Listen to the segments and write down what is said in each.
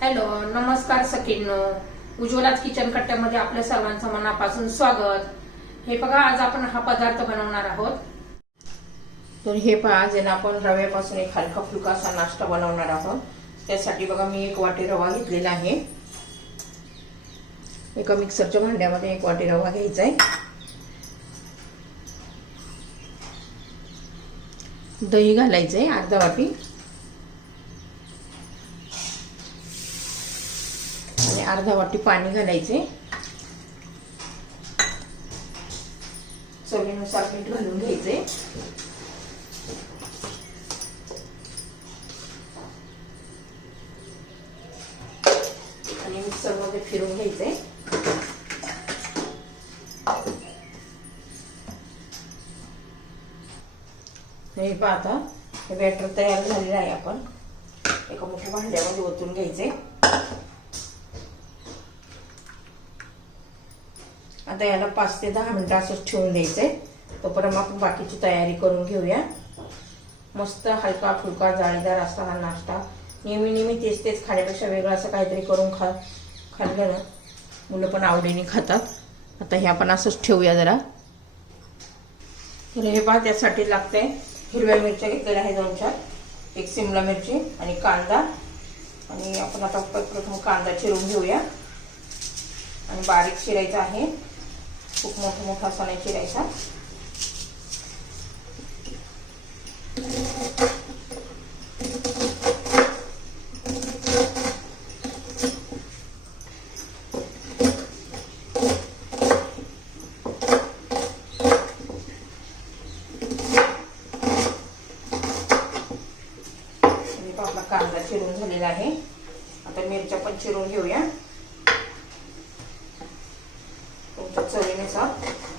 Hello, नमस्कार सखींनो. उज्ज्वलाच kitchen कट्ट्यामध्ये आपल्या सर्वांचं मनापासून स्वागत. हे बघा, आज आपण हा पदार्थ बनवणार आहोत. तर हे पहा, आज ना आपण रव्यापासून एक हलका फुलका असा नाश्ता बनवणार आहोत. त्यासाठी बघा, मी 1 वाटी रवा घेतलेला आहे. एका मिक्सरच्या भांड्यामध्ये 1 वाटी रवा घ्यायचा आहे. दही घालायचंय अर्धा वाटी आणि अर्धा वाटी पाणी घालायचे. चवीनुसार मीठ घालून घ्यायचे. आणि मिक्सर मध्ये फिरून घ्यायचे. हे पहा, आता हे बॅटर तयार झालेलं आहे. आपण एका मोठ्या भांड्यामध्ये ओतून घ्यायचे. आता याला 5 ते 10 मिनिटं असंच ठेवून द्यायचंय. तोपर्यंत आपण बाकीची तयारी करून घेऊया. मस्त हलका फुलका जाळीदार असा हा नाश्ता. नेहमी तेच खाण्यापेक्षा वेगळं असं काहीतरी करून खाल्लं ना, मुलं पण आवडीने खातात. आता हे आपण असंच ठेवूया जरा. तर हे पहा, त्यासाठी लागते हिरव्या मिरच्या घेतलेल्या आहे 2-4, एक सिमला मिरची आणि कांदा. आणि आपण आता प्रथम कांदा चिरून घेऊया आणि बारीक चिरायचा आहे. खूप मोठा असा नाही चिरायचा. आपला कांदा चिरून झालेला आहे. आता मिरच्या पण चिरून घेऊया. तुमच्या चवीनुसार.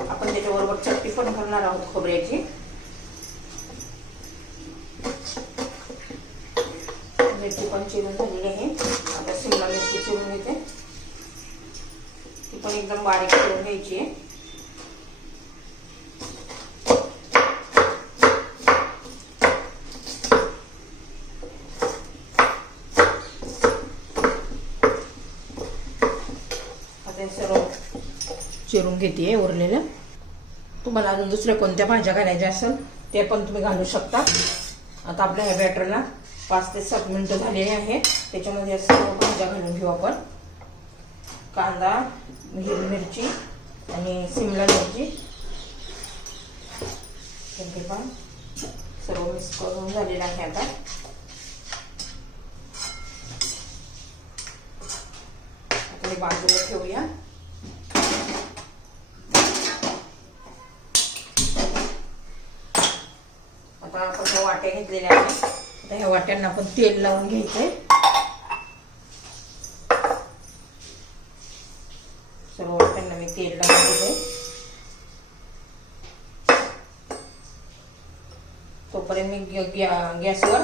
आपण त्याच्याबरोबर चटणी पण करणार आहोत खोबऱ्याची. मिरची पण चिरून झालेली आहे. आता शिमला मिरची चिरून घेते. ती पण एकदम बारीक चिरून घ्यायची आहे. सर्व चिरून घेते उरलेलं. तुम्हाला अजून दुसऱ्या कोणत्या भाज्या घालायच्या असेल ते पण तुम्ही घालू शकता. आता आपल्या ह्या बॅटरला 5 ते 7 मिनिटं झालेली आहेत. त्याच्यामध्ये सर्व भाज्या घालून घेऊ आपण. कांदा, हिरवी मिरची आणि सिमला मिरची सर्व मिक्स करून झालेलं आहे. आता बाजूला ठेवूया. आता आपण ह्या वाट्या घेतलेल्या आहेत. आता ह्या वाट्यांना आपण तेल लावून घ्यायचंय. सर्व वाट्यांना मी तेल लावून घेते. तोपर्यंत मी गॅसवर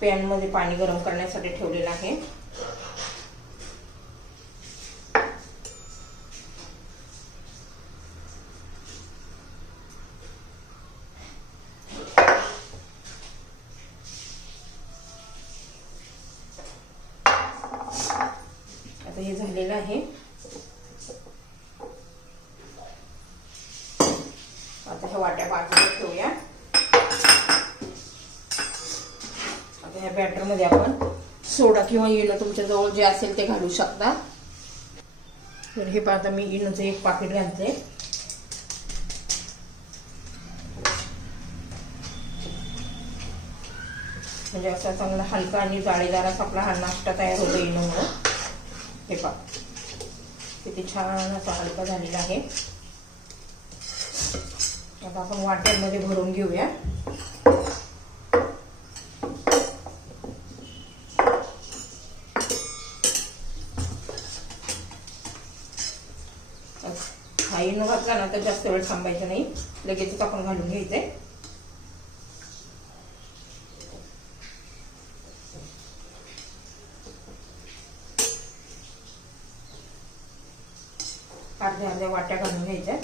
पॅन मध्ये पाणी गरम करण्यासाठी ठेवलेलं आहे. आता हे झालेलं आहे. आता ह्या वाट्या बाजूला ठेवूया. आता ह्या बॅटर मध्ये आपण सोडा किंवा इनो तुमच्या जवळ जे असेल ते घालू शकता. तर हे पहा, आता मी इनोचं 1 पाकिट घालते. म्हणजे असा चांगला हलका आणि जाळीदार असा आपला हा नाश्ता तयार होतो इनोमुळे. हे पहा, किती छान असा हलका झालेला आहे. आता आपण वाट्यांमध्ये भरून घेऊया. हा इनो घातला ना तर जास्त वेळ थांबायचं नाही, लगेचच आपण घालून घ्यायचंय. अर्ध्या वाट्या घालून घ्यायच्या.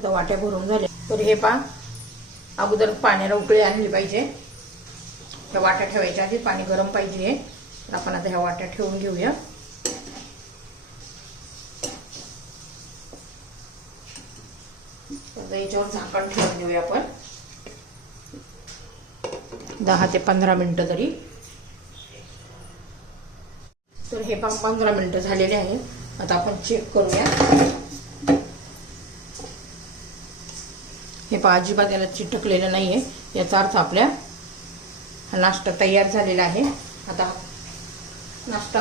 आता वाट्या भरून झाल्या. तर हे पहा, अगोदर पाण्याला उकळी आणली पाहिजे. ह्या वाट्या ठेवायच्या आधी पाणी गरम पाहिजे. तर आपण आता ह्या वाट्या ठेवून घेऊया. तर याच्यावर झाकण ठेवून देऊया आपण 10 ते 15 मिनिटं तरी. तर हे 15 मिनिटं झालेले आहे. आता आपण चेक करूया. हे पहा, अजिबात याला चिटकलेलं नाहीये. याचा अर्थ आपल्या हा नाश्ता तयार झालेला आहे. आता नाश्ता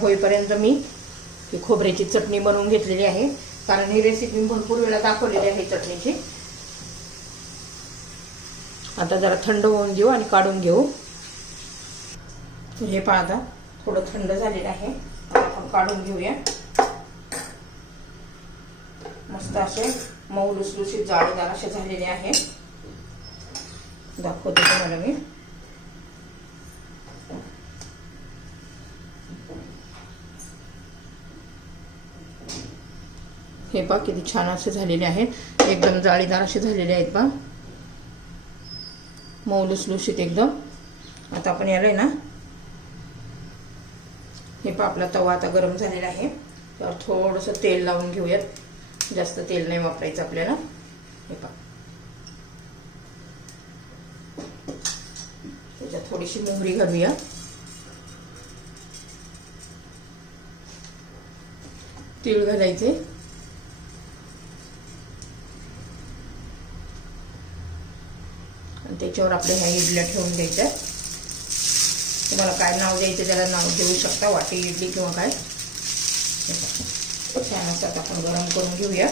होईपर्यंत मी ही खोबऱ्याची चटणी बनवून घेतलेली आहे. कारण ही रेसिपी भरपूर वेळा दाखवलेली आहे चटणीची. आता जरा थंड होऊन देऊ आणि काढून घेऊ. तर हे पहा, आता थोडं थंड झालेलं आहे. आपण काढून घेऊया. मस्त असे मऊ लुसलुशीत जाळीदार असे झालेले आहे. दाखवते तुम्हाला मी. हे पहा किती छान असे झालेले आहेत. एकदम जाळीदार असे झालेले आहेत पहा, मऊ लुसलुशीत एकदम. आता आपण याला ना, हे पहा आपला तवा आता गरम झालेला आहे. तर थोडंसं तेल लावून घेऊयात. जास्त तेल नाही वापरायचं आपल्याला. हे पहा, त्याच्यात थोडीशी मोहरी घालूया. तीळ घालायचे. आणि त्याच्यावर आपल्या ह्या इडल्या ठेवून द्यायच्या. तुम्हाला काय नाव द्यायचं त्याला नाव देऊ शकता, वाटी इडली किंवा काय. छान असं आपण गरम करून घेऊया.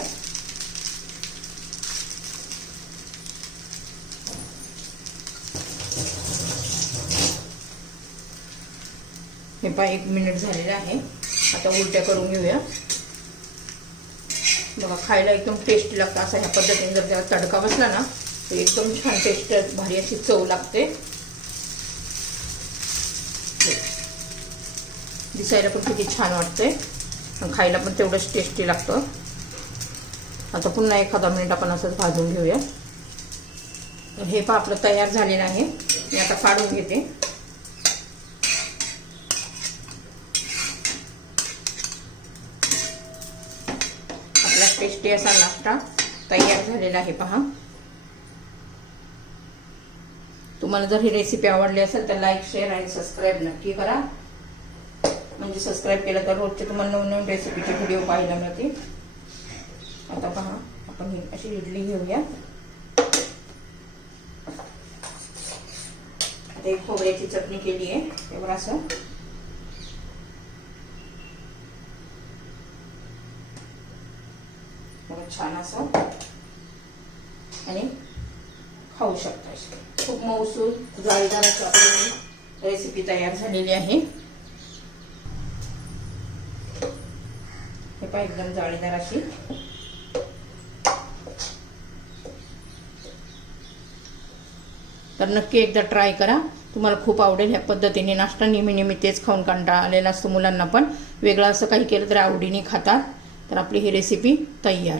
हे पहा 1 मिनिट झालेलं आहे. आता उलट्या करून घेऊया. बघा, खायला एकदम टेस्टी लागतं. असं ह्या पद्धतीने जर त्याला तडका बसला ना तर एकदम छान टेस्ट, भारी अशी चव लागते. दिसायला पण किती छान वाटते आणि खायला पण तेवढंच टेस्टी लागतं. आता पुन्हा एखादा मिनिट आपण असंच भाजून घेऊया. तर हे पहा आपलं तयार झालेलं आहे. मी आता काढून घेते. आपला टेस्टी असा नाश्ता तयार झालेला आहे पहा. तुम्हाला जर ही रेसिपी आवडली असेल तर लाईक, शेअर आणि सबस्क्राईब नक्की करा. म्हणजे सबस्क्राईब केलं तर रोजचे तुम्हाला नवीन रेसिपीचे व्हिडिओ पाहायला मिळतील. आता पहा, आपण ही अशी इडली घेऊया. आता एक खोबऱ्याची चटणी केली आहे त्यावर असं छान असं आणि खाऊ शकता. खूप मऊसूर जाळीदार अशी आपली रेसिपी तयार झालेली आहे. हे पहा, एकदम जाळीदार अशी. तर नक्की एकदा ट्राय करा. तुम्हाला खूप आवडेल. ह्या पद्धतीने नाश्ता नेहमी तेच खाऊन कंटाळा आलेला असतो मुलांना, पण वेगळं असं काही केलं तर आवडीने खातात. तर आपली ही रेसिपी तयार.